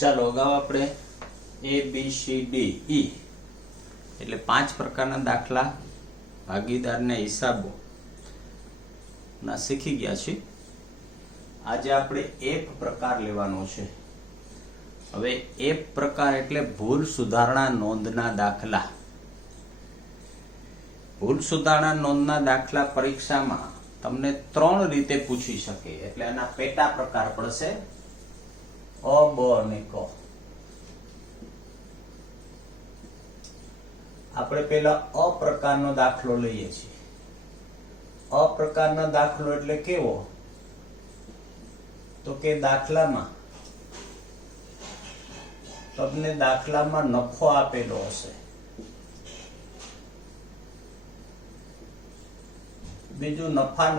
ચાલો અગાઉ આપણે એ બી સી ડી ઈ એટલે 5 પ્રકારના દાખલા ભાગીદારના હિસાબો ના શીખી ગયા છીએ. આજે આપણે એફ પ્રકાર લેવાનો છે. હવે એફ પ્રકાર એટલે ભૂલ સુધારણા નોંધના દાખલા. ભૂલ સુધારણા નોંધના દાખલા પરીક્ષામાં તમને 3 રીતે પૂછી શકે, એટલે એના પેટા પ્રકાર પડશે અ, બ અને ક. આપણે પેલા અ પ્રકારનો દાખલો લઈએ છીએ. અ પ્રકારનો દાખલો એટલે કેવો? તો કે દાખલામાં તમને દાખલામાં નફો આપેલો હશે, બીજું નફા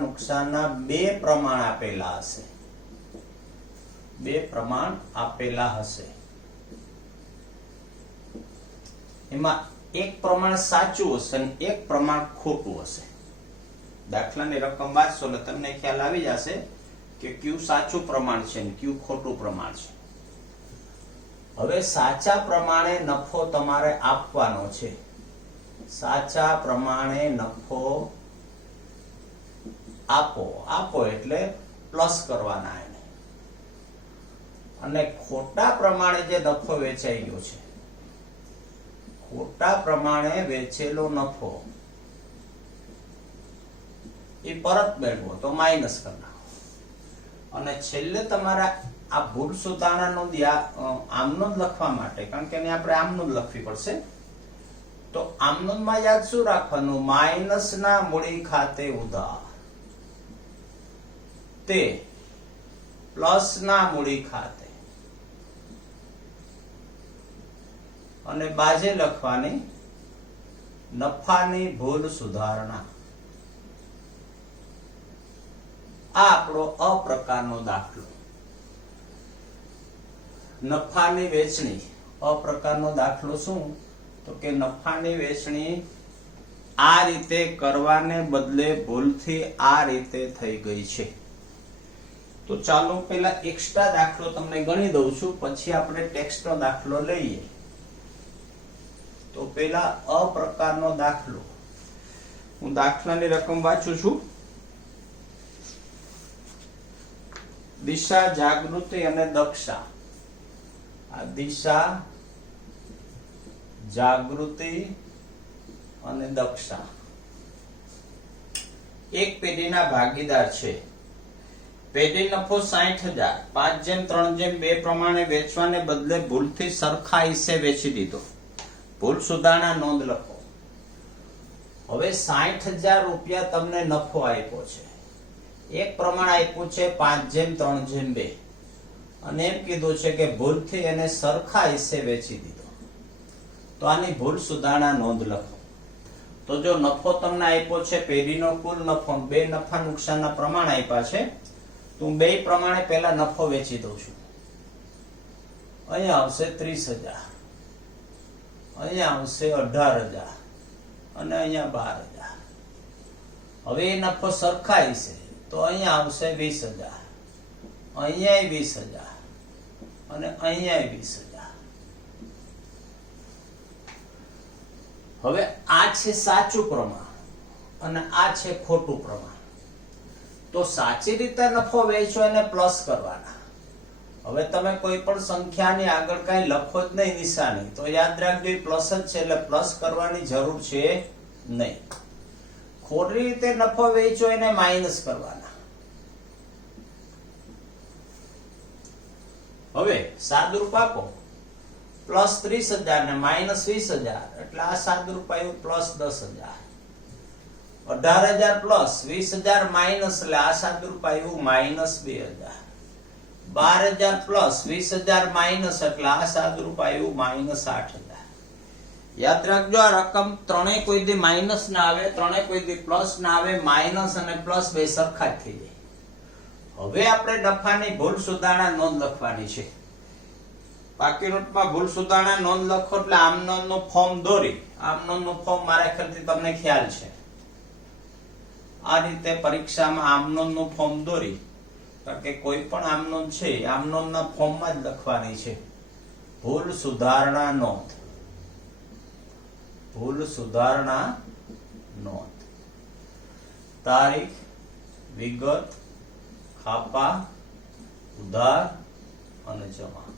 નુકસાનના 2 પ્રમાણ આપેલા હશે. 2 પ્રમાણ આપેલા હશે. એમાં એક પ્રમાણ સાચું હશે અને એક પ્રમાણ ખોટું હશે. દાખલાની રકમ વાંચશો એટલે તમને ખ્યાલ આવી જશે કે કયું સાચું પ્રમાણ છે અને કયું ખોટું પ્રમાણ છે. હવે સાચા પ્રમાણે નફો તમારે આપવાનો છે. સાચા પ્રમાણે નફો આપો એટલે પ્લસ કરવાના એને. અને ખોટા પ્રમાણે જે નફો વેચાઈ ગયો છે, ખોટા પ્રમાણે વેચેલો નફો એ પરત મેળવો તો માઇનસ કરી નાખો. અને છેલ્લે તમારા આ ભૂલ સુધારણા નોંધ આમનો જ લખવા માટે, કારણ કે આપણે આમનો જ લખવી પડશે, તો આમનોંધમાં યાદ શું રાખવાનું? માઇનસ ના મૂડી ખાતે ઉધાર તે પ્લસ ના મૂડી ખાતે, અને બાજે લખવાની નફાની ભૂલ સુધારણા. આ આપણો અ પ્રકારનો દાખલો. નફાની વેચણી. અ પ્રકારનો દાખલો શું? તો કે નફાની વેચણી આ રીતે કરવાને બદલે ભૂલથી આ રીતે થઈ ગઈ છે. તો ચાલો પેલા એક્સ્ટ્રા દાખલો તમને ગણી દઉં છું, પછી આપણે ટેક્સ્ટનો દાખલો લઈએ. તો પેલા અ પ્રકારનો દાખલો, હું દાખલાની રકમ વાંચું છું. દિશા, જાગૃતિ અને દક્ષા. આ દિશા, જાગૃતિ અને દક્ષા એક પેઢીના ભાગીદાર છે. પેઢી નફો 60,000 5:3:2 પ્રમાણે વેચવાને બદલે ભૂલથી સરખા હિસ્સે વેચી દીધો. ભૂલ સુધારણા નોંધ લખો. હવે 60,000 રૂપિયા તમને નફો આપ્યો છે. એક પ્રમાણ આપ્યું છે 5:3:2 અને એમ કીધું છે કે ભૂલથી એને સરખા હિસ્સે વેચી દીધો. તો આની ભૂલ સુધારણા નોંધ લખો. તો જો નફો તમને આપ્યો છે, પેઢીનો કુલ નફો, 2 નફા નુકસાનના પ્રમાણ આપ્યા છે, તો હું 2 પ્રમાણે પહેલા નફો વેચી દઉં છું. અહીંયા આવશે 30,000, અહીંયા આવશે 18,000 અને અહીંયા 12,000. હવે એ નફો સરખા હિસ્સે, તો અહીંયા આવશે 20,000, અહીંયા 20,000 અને અહીંયા 20,000. હવે આ છે સાચું પ્રમાણ અને આ છે ખોટું પ્રમાણ. તો સાચી રીતે નફો વેચો એને પ્લસ કરવાના. હવે તમે કોઈ પણ સંખ્યાની આગળ કઈ લખો જ નહીં નિશાની, તો યાદ રાખજો પ્લસ જ છે, એટલે પ્લસ કરવાની જરૂર છે નહીં. ખોટી રીતે નફો વેચો એને માઇનસ કરવાના. હવે સાદુરૂપ આપો. પ્લસ 30,000 ને માઇનસ 20,000 એટલે આ સાદુરૂપ આવ્યું પ્લસ 10,000. 18,000 પ્લસ 20,000 માઇનસ એટલે આ સાદુરૂપ આવ્યું માઇનસ 2,000. 12,000 પ્લસ 20,000 માઇનસ એટલે આ સાદુરૂપ આવ્યું માઇનસ 8,000. યાદ રાખજો આ રકમ ત્રણેય કોઈ દી માઇનસ ના આવે, ત્રણેય કોઈ દી પ્લસ ના આવે. માઇનસ અને પ્લસ બે સરખા જ થઈ જાય. હવે આપણે નફાની ભૂલ સુધારણા નોંધ લખવાની છે. બાકી નોટમાં ભૂલ સુધારણા નોંધ લખો એટલે આમનોંધનું ફોર્મ દોરી. આમનોંધનું ફોર્મ મારા ખ્યાલથી તમને ખ્યાલ છે. આ રીતે પરીક્ષામાં આમનોંધનું ફોર્મ દોરી કારણ કે કોઈ પણ આમનોંધ છે આમનોંધના ફોર્મમાં જ લખવાની છે. ભૂલ સુધારણા નોંધ, ભૂલ સુધારણા નોંધ, તારીખ, વિગત, ખાપા, ઉધાર અને જમા.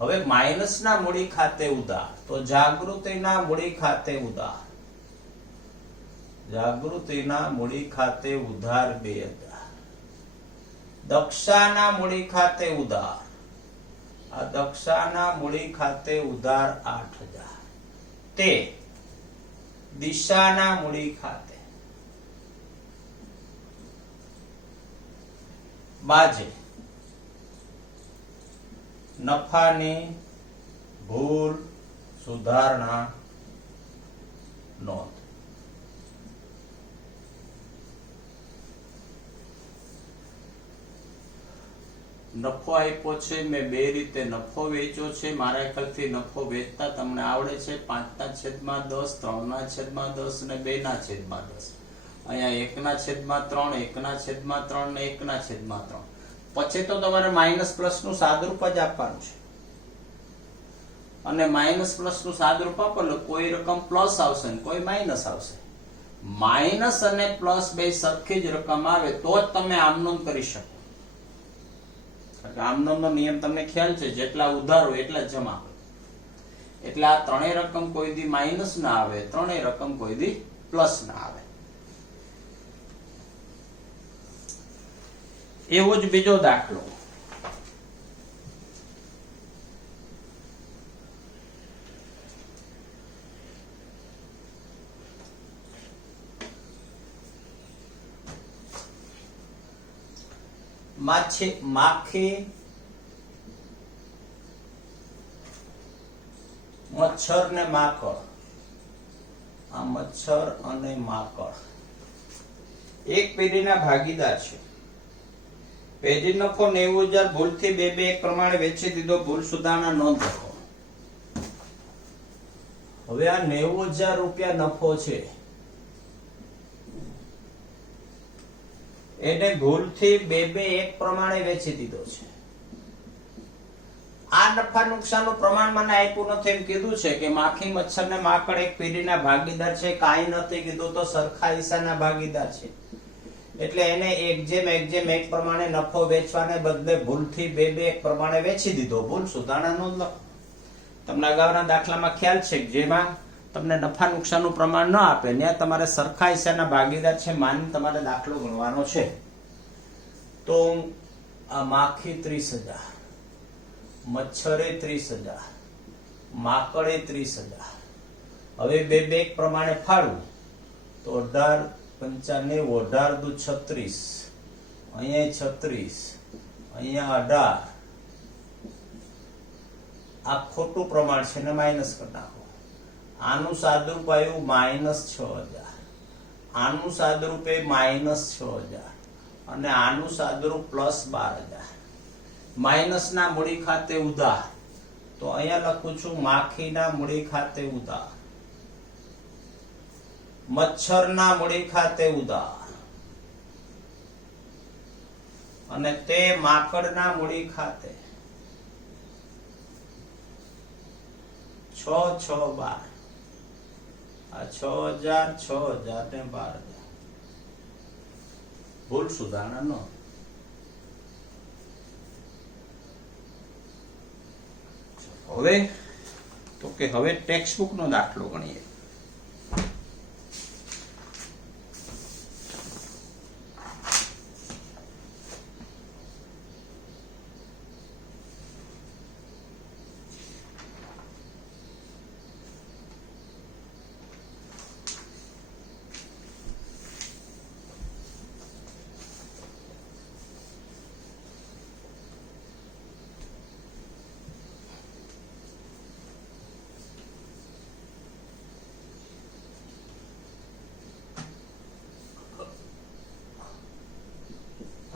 હવે માઇનસના મૂડી ખાતે ઉધાર, તો જાગૃતિના મૂડી ખાતે ઉધાર, જાગૃતિના મૂડી ખાતે ઉધાર 2000, દક્ષાના મૂડી ખાતે ઉધાર, આ દક્ષાના મૂડી ખાતે ઉધાર 8000, તે દિશાના મૂડી ખાતે, બાજે નફાની ભૂલ સુધારણા નોંધ. નફો આપ્યો છે, મેં બે રીતે નફો વેચ્યો છે. મારા ખ્યાલથી નફો વેચતા તમને આવડે છે 5/10, 3/10 અને 2/10. અહીંયા 1/3, 1/3 ને 1/3. પછી તો તમારે માઇનસ પ્લસ નું સાદરૂપ જ આપવાનું છે, અને માઇનસ પ્લસ નું સાદરૂપ આપો એટલે કોઈ રકમ પ્લસ આવશે ને કોઈ માઇનસ આવશે. માઇનસ અને પ્લસ બે સરખી જ રકમ આવે તો જ તમે આમનોંધ કરી શકો. આમનોંધનો નિયમ તમને ખ્યાલ છે, જેટલા ઉધાર હોય એટલા જમા હોય. એટલે આ ત્રણેય રકમ કોઈ દી માઇનસ ના આવે, ત્રણેય રકમ કોઈ દી પ્લસ ના આવે. એવો જ બીજો દાખલો. માખી, મચ્છર ને માકડ. આ મચ્છર અને માકડ એક પેઢીના ભાગીદાર છે. પેઢી નફો 90,000 ભૂલથી 2-2 એક પ્રમાણે વેચી દીધો. ભૂલ સુધારણા નોંધ લખો. હવે આ 90,000 રૂપિયા નફો છે, એને ભૂલથી 2-2 એક પ્રમાણે વેચી દીધો છે. આ નફા નુકસાનનું પ્રમાણ મને આપ્યું નથી, એમ કીધું છે કે માખી, મચ્છર ને માકડ એક પેઢીના ભાગીદાર છે. કાંઈ નથી કીધું તો સરખા હિસ્સાના ભાગીદાર છે. એટલે એને એક જેમ એક પ્રમાણે નફો વેચવાને બદલે ભૂલથી 2-2 એક પ્રમાણે વેચી દીધો. ભૂલ સુધારણા નોંધ લખો. તમને અગાઉના દાખલામાં ખ્યાલ છે કે જેમાં તમને નફા નુકસાનનું પ્રમાણ ન આપે ત્યાં તમારે સરખા હિસ્સાના ભાગીદાર છે માની તમારે દાખલો ગણવાનો છે. તો આ માખી 30,000, મચ્છરે 30,000, માકડે 30,000. હવે 2-2 એક પ્રમાણે ફાળવું તો 18×5 = 18×2 = 36, અહીંયા 36, અહીંયા 18. આ ખોટું પ્રમાણ છે ને માઇનસ કરી નાખો. આનું સાદુરૂપ આવ્યું -6,000, આનું સાદુરૂપ -6,000 અને આનું સાદુરૂપ +12,000. માઇનસ ના મૂડી ખાતે ઉધાર, તો અહીંયા લખું છું માખીના મૂડી ખાતે ઉધાર, મચ્છરના મૂડી ખાતે ઉધાર અને તે માકડના મૂડી ખાતે 6, 6, 12. આ 6,000, 6,000 ને 12,000. ભૂલ સુધારણા નો. હવે તો કે હવે ટેક્સ્ટ બુક નો દાખલો ગણીએ.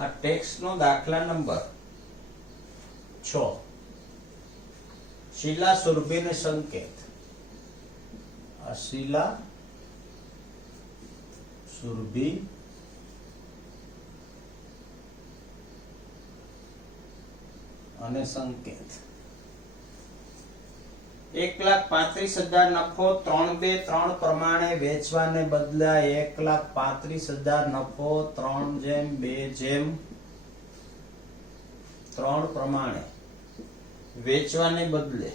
આ ટેક્સ્ટ નો દાખલા નંબર 6. શીલા સુરભીને સંકેત. આ શીલા સુરભી અને સંકેત 1,35,000 નફો 3/2 પ્રમાણે વેચવાને બદલે 1,35,000 નફો 3/2 પ્રમાણે વેચવાને બદલે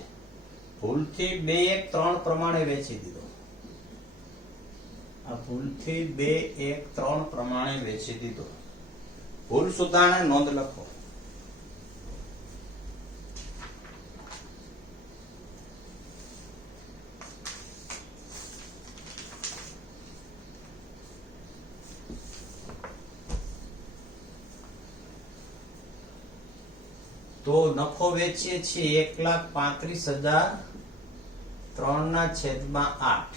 ભૂલથી 2-1-3 પ્રમાણે વેચી દીધો. આ ભૂલથી 2-1-3 પ્રમાણે વેચી દીધો. ભૂલ સુધારણા નોંધ લખો. તો નફો વેચીએ છીએ 1,35,000 3/8.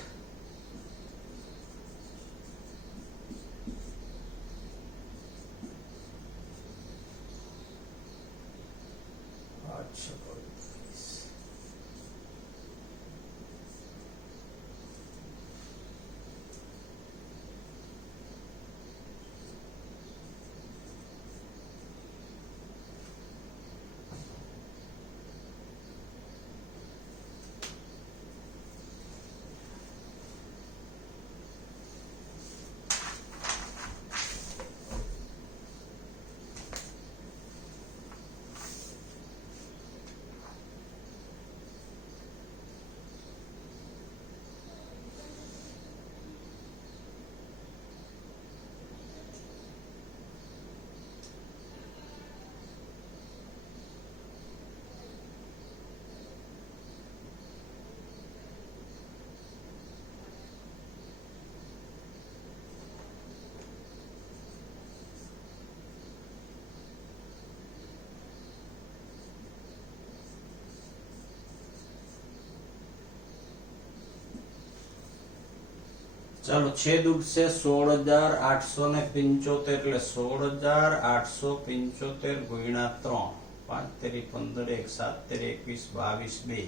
ચાલો છેદ ઉડશે 16,875 એટલે 16,875 ગુણ્યા 3 5 તેરી 15 1 7 તેરી 21 2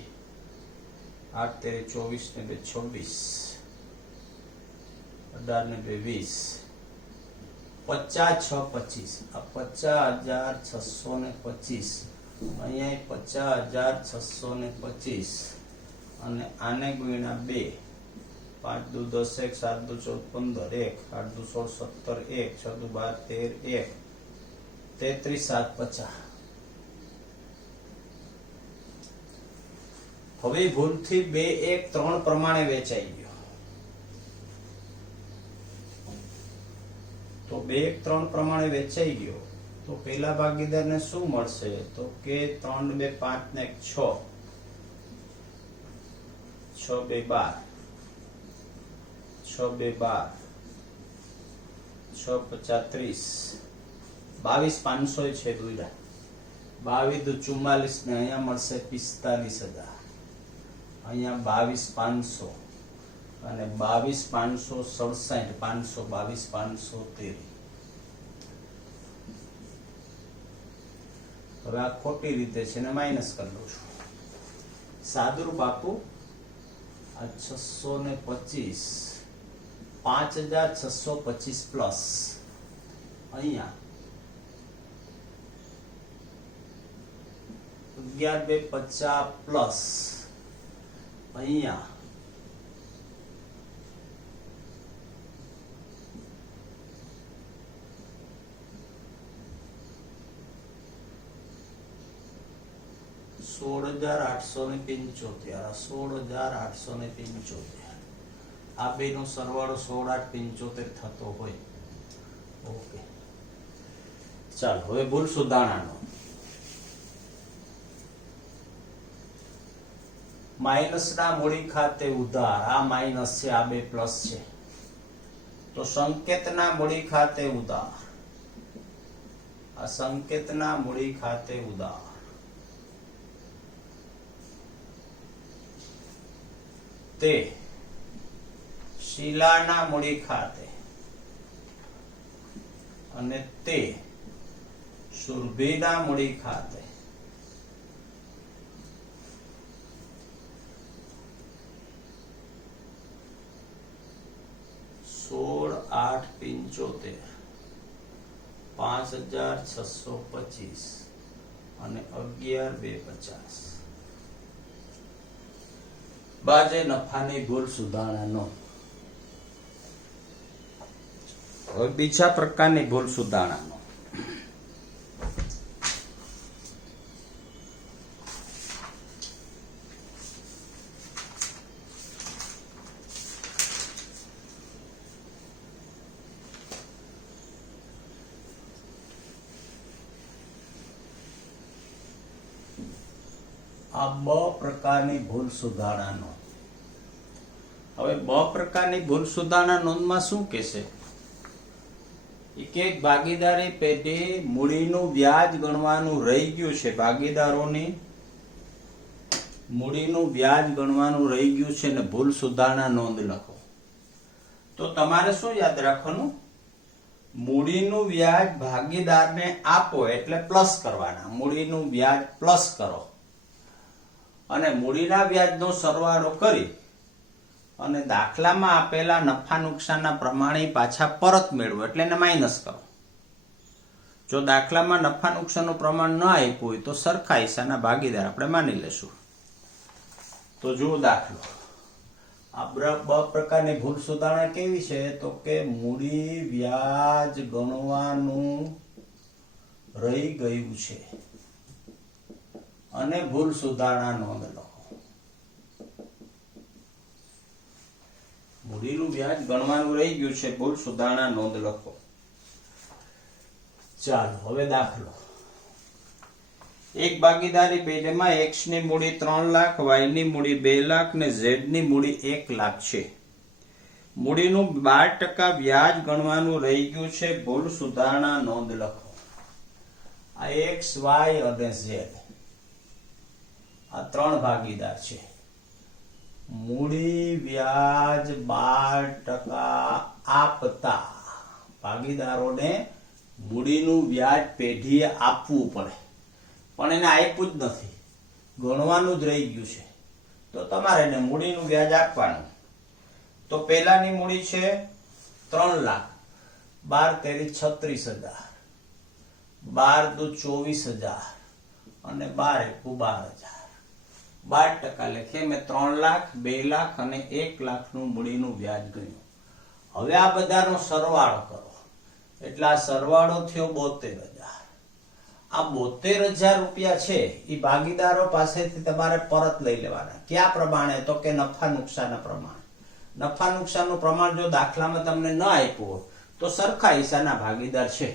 8 તેરી 24 ને 2 26 18 ને 2 20 50,625 અહીંયા 50,625 અને આને ગુણ્યા 2 5 દુ 10 1 7 દુ 14 15 1 8 દુ 16 17 1 6 દુ 12 13 1 33 7 50. હવે ભૂલથી 2-1-3 પ્રમાણે વેચાઈ ગયો. તો 2-1-3 પ્રમાણે વેચાઈ ગયો તો પેલા ભાગીદારને શું મળશે? તો કે 3 2 5 ને 6 6 2 12 6 2 12 6 50 30 22,500 છે દુઈડા 22 દુ 44 ને અહીંયા મળશે 45,000 અહીંયા 22,500 અને 22,567 500 22,513. હવે આ ખોટી રીતે છે ને માઇનસ કરી દઉં છું. સાદુરૂપ આપું આ 625 5,625 પ્લસ અહીંયા 11,250 પ્લસ અહીંયા 16,875 16,875 આ બેનો સરવાળો 16,875 થતો હોય. ઓકે ચાલો હવે ભૂલ સુધારણાનો માઇનસ ના મૂડી ખાતે ઉધાર. આ માઇનસ છે આ બે પ્લસ છે તો સંકેતના મૂડી ખાતે ઉધાર. આ સંકેતના મૂડી ખાતે ઉધાર તે શીલાના મૂડી ખાતે અને તે સુરભીના મૂડી ખાતે સોળ 8,75 5,625 અને 11,250. બાજે નફાની ભૂલ સુધારણા નોંધ. હવે બીજા પ્રકારની ભૂલ સુધારણા નોંધ. આ બ પ્રકારની ભૂલ સુધારણા નોંધ. હવે બ પ્રકારની ભૂલ સુધારણા નોંધમાં શું કહેશે? એક ભાગીદારી પેઢી મૂડીનું વ્યાજ ગણવાનું રહી ગયું છે. ભાગીદારોની મૂડીનું વ્યાજ ગણવાનું રહી ગયું છે ને ભૂલ સુધારણા નોંધ લખો. તો તમારે શું યાદ રાખવાનું? મૂડીનું વ્યાજ ભાગીદારને આપો એટલે પ્લસ કરવાના. મૂડીનું વ્યાજ પ્લસ કરો અને મૂડીના વ્યાજનો સરવાળો કરી અને દાખલામાં આપેલા નફા નુકસાનના પ્રમાણે પાછા પરત મેળવો એટલે એને માઇનસ કરો. જો દાખલામાં નફા નુકસાનનું પ્રમાણ ન આપ્યું હોય તો સરખા હિસ્સાના ભાગીદાર આપણે માની લેશું. તો જુઓ દાખલો. આ બ પ્રકારની ભૂલ સુધારણા કેવી છે? તો કે મૂડી વ્યાજ ગણવાનું રહી ગયું છે અને ભૂલ સુધારણા નોંધ લખો. મૂડીનું વ્યાજ ગણવાનું રહી ગયું છે, ભૂલ સુધારણા નોંધ લખો. ચાલો હવે દાખલો. એક ભાગીદારી પેઢીમાં X ની મૂડી 3 લાખ, Y ની મૂડી 2 લાખ ને Z ની મૂડી 1 લાખ છે. મૂડીનું 12% વ્યાજ ગણવાનું રહી ગયું છે, ભૂલ સુધારણા નોંધ લખો. આ X, Y અને Z આ 3 ભાગીદાર છે. મૂડી વ્યાજ 12% આપતા ભાગીદારોને મૂડીનું વ્યાજ પેઢીએ આપવું પડે, પણ એને આપ્યું જ નથી, ગણવાનું જ રહી ગયું છે. તો તમારે એને મૂડીનું વ્યાજ આપવાનું. તો પહેલાની મૂડી છે 3 લાખ, 12 તેરી 36,000, 12 દુ 24,000 અને 12 એકુ 12,000. 12% લેખે મેં 3 લાખ, 2 લાખ અને 1 લાખનું મૂડીનું વ્યાજ ગણ્યું. હવે આ બધાનો સરવાળો કરો એટલે આ સરવાળો થયો 72,000. આ 72,000 રૂપિયા છે એ ભાગીદારો પાસેથી તમારે પરત લઈ લેવાના. ક્યાં પ્રમાણે? તો કે નફા નુકસાનના પ્રમાણે. નફા નુકસાનનું પ્રમાણ જો દાખલામાં તમને ન આપ્યું હોય તો સરખા હિસ્સાના ભાગીદાર છે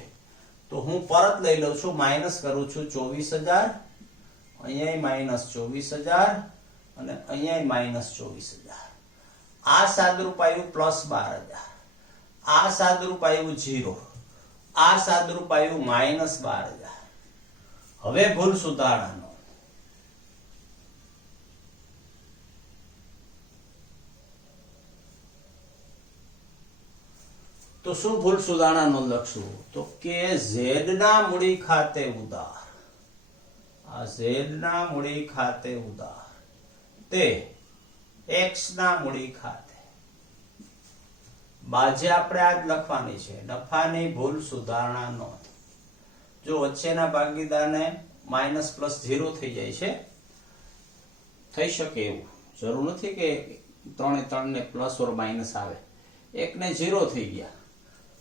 તો હું પરત લઈ લઉં છું. માઇનસ કરું છું 24,000, અહીંયા માઇનસ 24,000 અને અહીંયા માઇનસ 24,000. આ સાદરૂપ આવ્યું પ્લસ 12,000, આ સાદરૂપ આવ્યું 0, આ સાદરૂપ આવ્યું માઇનસ 12,000. હવે ભૂલ સુધારણાનો. તો શું ભૂલ સુધારણાનો લખશું? તો કે Z ના મૂડી ખાતે ઉધાર, આ Z ના મૂડી ખાતે ઉધાર તે X ના મૂડી ખાતે. બાજે આપણે આજ લખવાની છે નફાની ભૂલ સુધારણા નોંધ. જો વચ્ચેના ભાગીદારને માઇનસ પ્લસ 0 થઈ જાય છે, થઈ શકે એવું જરૂર નથી કે 3 ને પ્લસ ઓર માઇનસ આવે. એકને 0 થઈ ગયા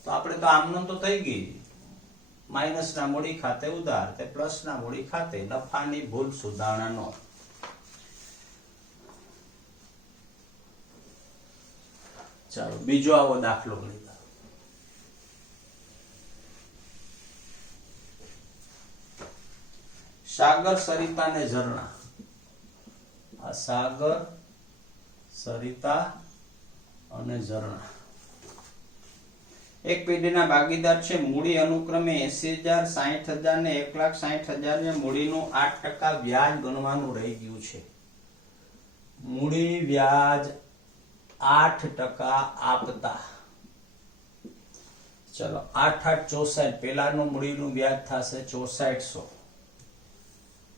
તો આપણે તો આમનો તો થઈ ગઈ. માઇનસ ના મૂડી ખાતે ઉધાર તે પ્લસ ના મૂડી ખાતે. નફાની ભૂલ સુધારણા નોંધ. ચાલો બીજો આવો દાખલો ગણી લો. સાગર, સરિતા ને ઝરણા. આ સાગર, સરિતા અને ઝરણા એક પેઢીના ભાગીદાર છે. મૂડી અનુક્રમે 80,000, 60,000 ને 1,60,000 ને મૂડીનું 8% વ્યાજ ગણવાનું રહી ગયું છે. મૂડી વ્યાજ 8% આપતા. ચલો 8 8 64. પેલાનું મૂડીનું વ્યાજ થશે 6400,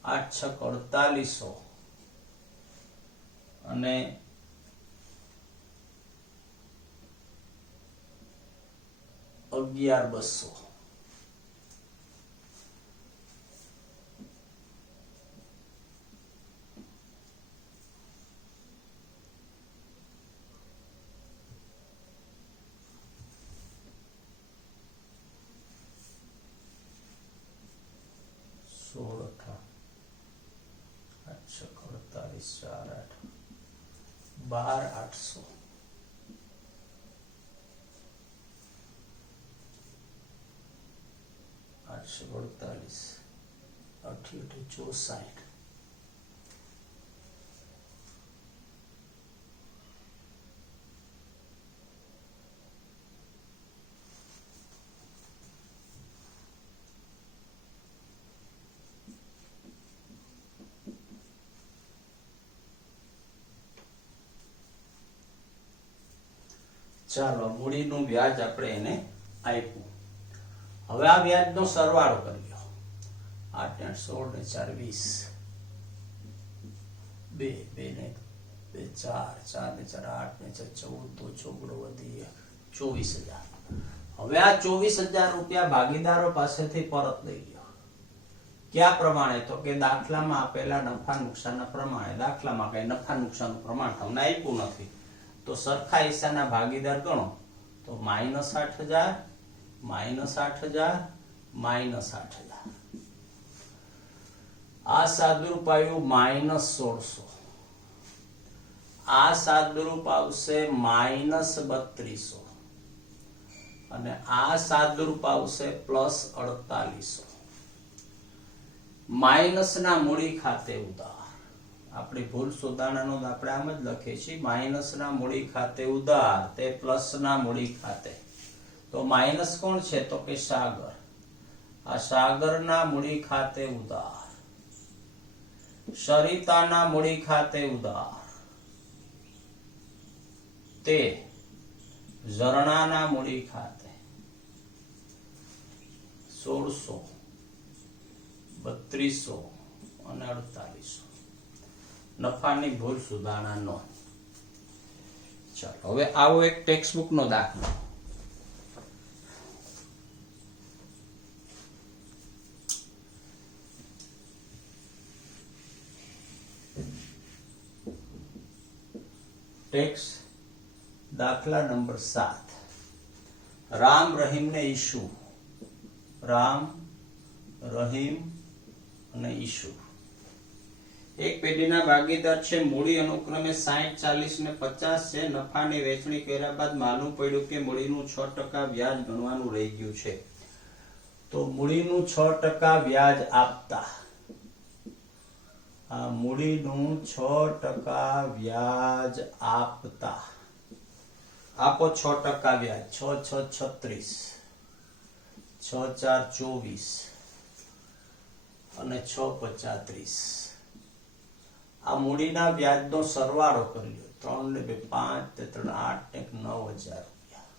8 6 4800 અને 11,200. 48 4 8 12 800 848 88 64 ચાલો મૂડીનું વ્યાજ આપણે એને આપ્યું. હવે આ વ્યાજનો સરવાળો કર્યો. 8 ને 16 ને 4 20 2 2 ને 2 4 4 ને 4 8 ને 4 14 ચોગડો વધી 24,000. હવે આ 24,000 રૂપિયા ભાગીદારો પાસેથી પરત લઈ ગયો. ક્યાં પ્રમાણે? તો કે દાખલામાં આપેલા નફા નુકસાનના પ્રમાણે. દાખલામાં કઈ નફા નુકસાનનું પ્રમાણ તમને આપ્યું નથી, તો સરખા હિસ્સાના ભાગીદાર ગણો તો -8,000 -8,000 -8,000. આ સાદુરૂપ આવ્યું -1600. આ સાદુરૂપ આવશે -3200 અને આ સાદુરૂપ આવશે +4800. માઇનસ ના મૂડી ખાતે ઉધાર. આપણી ભૂલ સુધારણાનો આપણે આમ જ લખીએ છીએ, માઇનસ ના મૂડી ખાતે ઉધાર તે પ્લસ ના મૂડી ખાતે. તો માઇનસ કોણ છે? તો કે સાગર. આ સાગર ના મૂડી ખાતે ઉધાર. સરિતા ના મૂડી ખાતે ઉધાર તે ઝરણા ના મૂડી ખાતે 1600 3200 અને 4800. નફાની ભૂલ સુધારણા નોંધ. ચાલો હવે આવો એક ટેક્સ્ટ બુક નો દાખલો. ટેક્સ્ટ દાખલા નંબર 7. રામ રહીમ ને ઈશુ. રામ રહીમ અને ઈશુ એક પેઢીના ભાગીદાર છે. મૂડી અનુક્રમે 60 40 ને 50 છે. નફાની વેચણી કર્યા બાદ માલુમ પડ્યું કે મૂડીનું 6% વ્યાજ ગણવાનું રહી ગયું છે. તો મૂડીનું 6% વ્યાજ આપતા, આ મૂડીનું 6% વ્યાજ આપતા આપો 6% વ્યાજ. 6 6 36 6 4 24 અને 6 5 30. આ મૂડીના વ્યાજનો સરવાળો કર્યો. 3 ને 2 5 3 8 ને 9,000 રૂપિયા.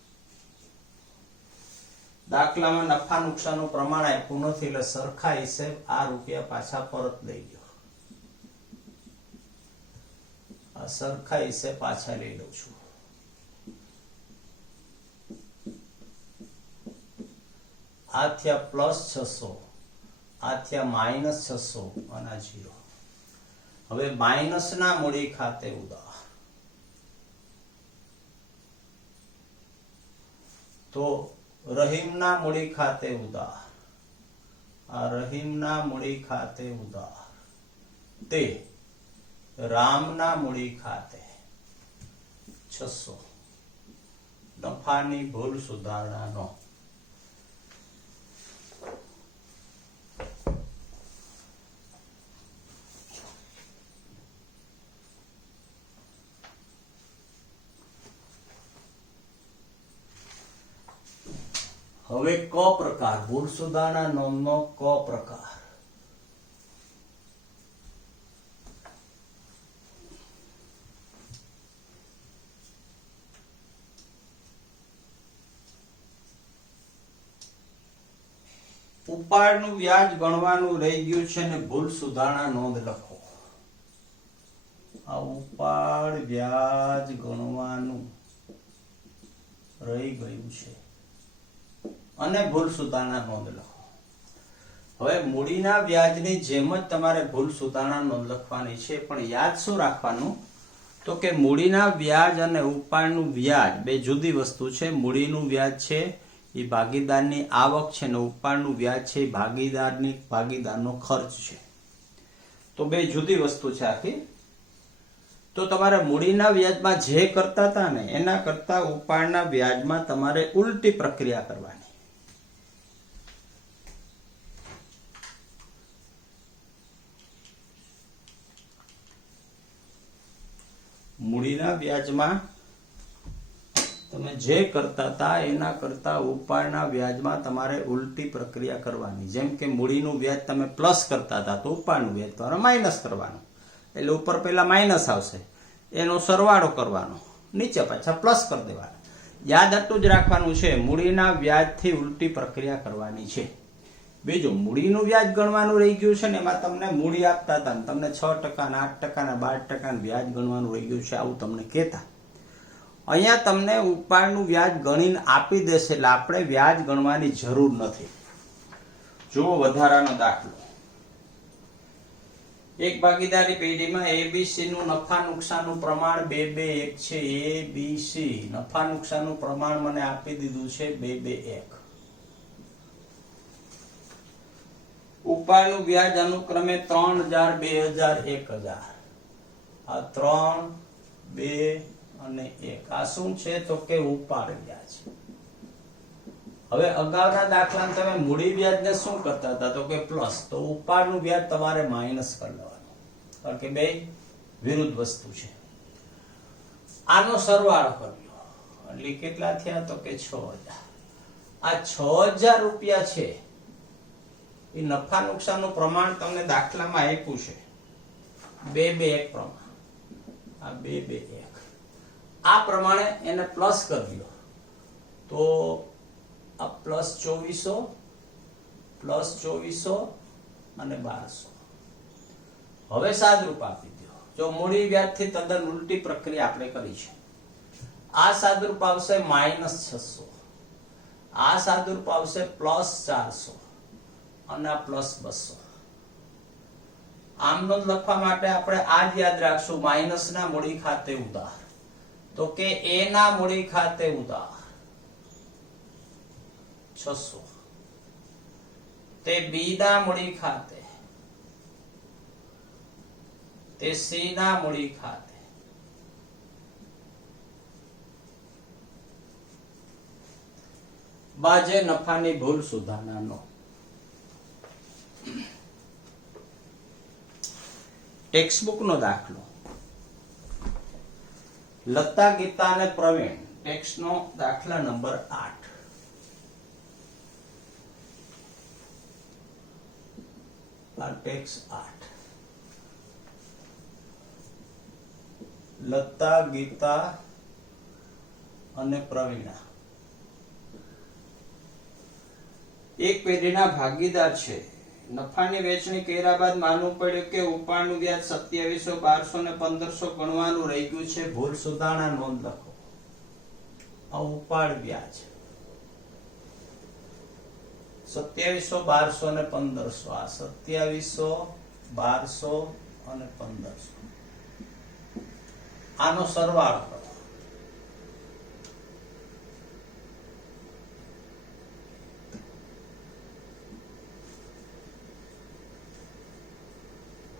દાખલામાં નફા નુકસાનનું પ્રમાણ આપ્યું નથી એટલે સરખા હિસાબ આ રૂપિયા પાછા પરત લઈ ગયો. આ સરખા હિસાબ પાછા લઈ લઉં છું. આ થયા +600, આ થયા -600 અને 0. હવે માઇનસ ના મૂડી ખાતે ઉધાર. તો રહીમ ના મૂડી ખાતે ઉધાર. આ રહીમ ના મૂડી ખાતે ઉધાર તે રામ ના મૂડી ખાતે 600. નફાની ભૂલ સુધારણાનો. હવે ક પ્રકાર, ભૂલ સુધારણા નોંધનો ક પ્રકાર. ઉપાડનું વ્યાજ ગણવાનું રહી ગયું છે ને ભૂલ સુધારણા નોંધ લખો. આ ઉપાડ વ્યાજ ગણવાનું રહી ગયું છે અને ભૂલ સુધારણા નોંધ લખો. હવે મૂડીના વ્યાજની જેમ જ તમારે ભૂલ સુધારણા નોંધ લખવાની છે, પણ યાદ શું રાખવાનું? તો કે મૂડીના વ્યાજ અને ઉપાડનું વ્યાજ બે જુદી વસ્તુ છે. મૂડીનું વ્યાજ છે એ ભાગીદારની આવક છે ને ઉપાડનું વ્યાજ છે એ ભાગીદારનો ખર્ચ છે. તો બે જુદી વસ્તુ છે આખી. તો તમારે મૂડીના વ્યાજમાં જે કરતા હતા ને એના કરતા ઉપાડના વ્યાજમાં તમારે ઉલટી પ્રક્રિયા કરવાની. મૂડીના વ્યાજમાં તમે જે કરતા હતા એના કરતા ઉપાડના વ્યાજમાં તમારે ઉલટી પ્રક્રિયા કરવાની. જેમ કે મૂડીનું વ્યાજ તમે પ્લસ કરતા હતા તો ઉપાડનું વ્યાજ તમારે માઇનસ કરવાનું. એટલે ઉપર પહેલા માઇનસ આવશે, એનો સરવાળો કરવાનો, નીચે પાછા પ્લસ કરી દેવાનો. યાદ આટલું જ રાખવાનું છે, મૂડીના વ્યાજથી ઉલટી પ્રક્રિયા કરવાની છે. બીજું, મૂડીનું વ્યાજ ગણવાનું રહી ગયું છે ને, એમાં તમને મૂડી આપતા હતા ને તમને 6%, 8%, 12% વ્યાજ ગણવાનું રહી ગયું છે, આવું તમને કહેતા. અહીંયા તમને ઉપાડનું વ્યાજ ગણીને આપી દેશે એટલે આપણે વ્યાજ ગણવાની જરૂર નથી. જુઓ વધારાનો દાખલો. એક ભાગીદારી પેઢીમાં એબીસી નું નફા નુકસાનનું પ્રમાણ 2:1 છે. એબીસી નફા નુકસાનનું પ્રમાણ મને આપી દીધું છે 2:1. ઉપાડનું વ્યાજ અનુક્રમે 3000, 2000, 1000. આ 3, 2 અને 1 આ શું છે તો કે ઉપાડ વ્યાજ. હવે અગાઉના દાખલામાં તમે મૂડી વ્યાજને શું કરતા હતા તો કે પ્લસ, તો ઉપાડનું વ્યાજ તમારે માઇનસ કરી લેવાનું, કારણ કે બે વિરુદ્ધ વસ્તુ છે. આનો સરવાળો કર્યો એટલે કેટલા થયા તો કે 6000. આ 6000 રૂપિયા છે એ નફા નુકસાનનું પ્રમાણ તમને દાખલામાં આપ્યું છે 2:1 પ્રમાણ. આ 2:1 આ પ્રમાણે એને પ્લસ કરી લો તો આ +2400 અને 1200. હવે સાદરૂપ આપી દો. જો મૂડી વ્યાજથી તદ્દન ઉલટી પ્રક્રિયા આપણે કરી છે. આ સાદરૂપ આવશે -600, આ સાદરૂપ આવશે +400 અને આ +200. આમનો લખવા માટે આપણે આ જ યાદ રાખશું, માઇનસના મૂડી ખાતે ઉધાર, તો કે એ ના મૂડી ખાતે ઉધાર 600, તે બી ના મૂડી ખાતે, તે સી ના મૂડી ખાતે, બાજે નફાની ભૂલ સુધારણાનો. ટેક્સ્ટબુક નો દાખલો. લતા, ગીતા અને પ્રવીણ. ટેક્સ્ટ નો દાખલા નંબર 8. ટેક્સ્ટ 8. લતા, ગીતા અને પ્રવીણા એક પેઢીના ભાગીદાર છે. નફાની વેચણી કર્યા બાદ માનવું પડ્યું કે ઉપાડનું વ્યાજ 2700, 1200 ને 1500 ગણવાનું રહી ગયું છે. ભૂલ સુધારણા નોંધ લખો. આ ઉપાડ વ્યાજ 2700, 1200 ને 1500. આ 2700, 1200 અને 1500. આનો સરવાળો કરો.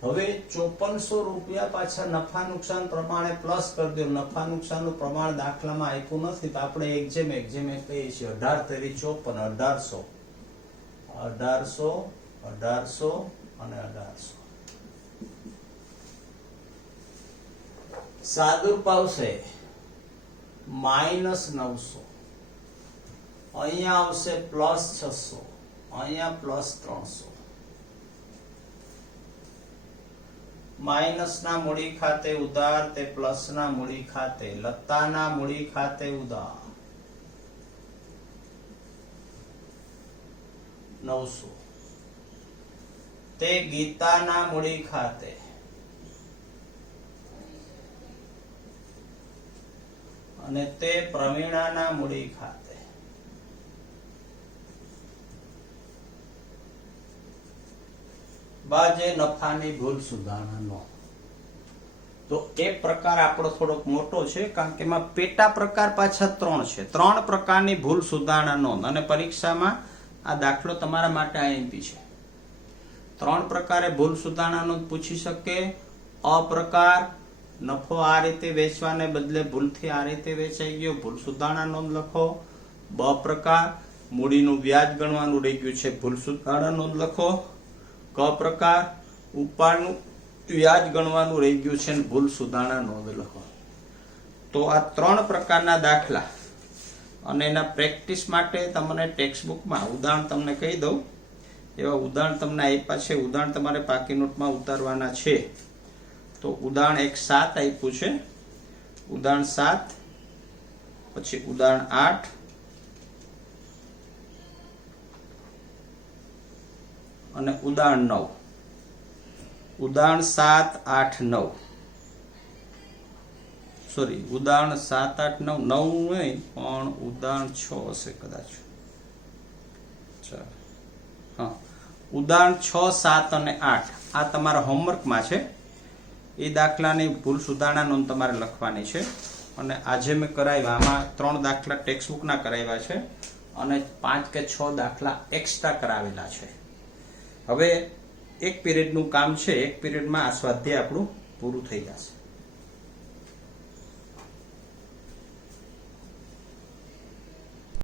હવે 5400 રૂપિયા પાછા નફા નુકસાન પ્રમાણે પ્લસ કરી દો. નફા નુકસાનનું પ્રમાણ દાખલામાં આપ્યું નથી તો આપણે એક જેમ કહીએ છીએ. 18 તેરી 54, 1800 અને 1800. સાદુરૂપ આવશે -900, અહીંયા આવશે +600, અહીંયા +300. માઇનસના મૂડી ખાતે ઉધાર, તે પ્લસના મૂડી ખાતે. લતાના મૂડી ખાતે ઉધાર 900, તે ગીતાના મૂડી ખાતે અને તે પ્રવીણાના મૂડી ખાતે. બાજે નફાની ભૂલ સુધારણાનો. તો એ પ્રકાર આપણો થોડોક મોટો છે, કારણ કે એમાં પેટા પ્રકાર પાછા 3 છે. 3 પ્રકારની ભૂલ સુધારણા નોંધ, અને પરીક્ષામાં આ દાખલો તમારા માટે આઈએમપી છે. 3 પ્રકારે ભૂલ સુધારણા નોંધ પૂછી શકે. અ પ્રકાર, નફો આ રીતે વેચવાને બદલે ભૂલથી આ રીતે વેચાઈ ગયો, ભૂલ સુધારણા નોંધ લખો. બ પ્રકાર, મૂડીનું વ્યાજ ગણવાનું રહી ગયું છે, ભૂલ સુધારણા નોંધ લખો. ક પ્રકાર, ઉપાડનું વ્યાજ ગણવાનું રહી ગયું છે, ભૂલ સુધારણા નોંધ લખો. તો આ 3 પ્રકારના દાખલા અને એના પ્રેક્ટિસ માટે તમને ટેક્સ્ટ બુકમાં ઉદાહરણ તમને કહી દઉં, એવા ઉદાહરણ તમને આપ્યા છે. ઉદાહરણ તમારે પાકી નોટમાં ઉતારવાના છે. તો ઉદાહરણ 1.7 આપ્યું છે, ઉદાહરણ 7, પછી ઉદાહરણ 8, અને ઉદાહરણ 9. ઉદાહરણ 7, 8, 9, સોરી, ઉદાહરણ 7, 8, 9 નહીં પણ ઉદાહરણ 6 હશે કદાચ. ચાલો, હા, ઉદાહરણ 6, 7 અને 8 આ તમારા હોમવર્કમાં છે. એ દાખલાની ભૂલ સુધારણા નોંધ તમારે લખવાની છે. અને આજે મેં કરાવ્યા, આમાં 3 દાખલા ટેક્સ્ટ બુકના કરાવ્યા છે અને 5 કે 6 દાખલા એક્સ્ટ્રા કરાવેલા છે. હવે એક પીરિયડનું કામ છે, એક પીરિયડમાં આ સ્વાધ્યાય આપણું પૂરું થઈ જશે.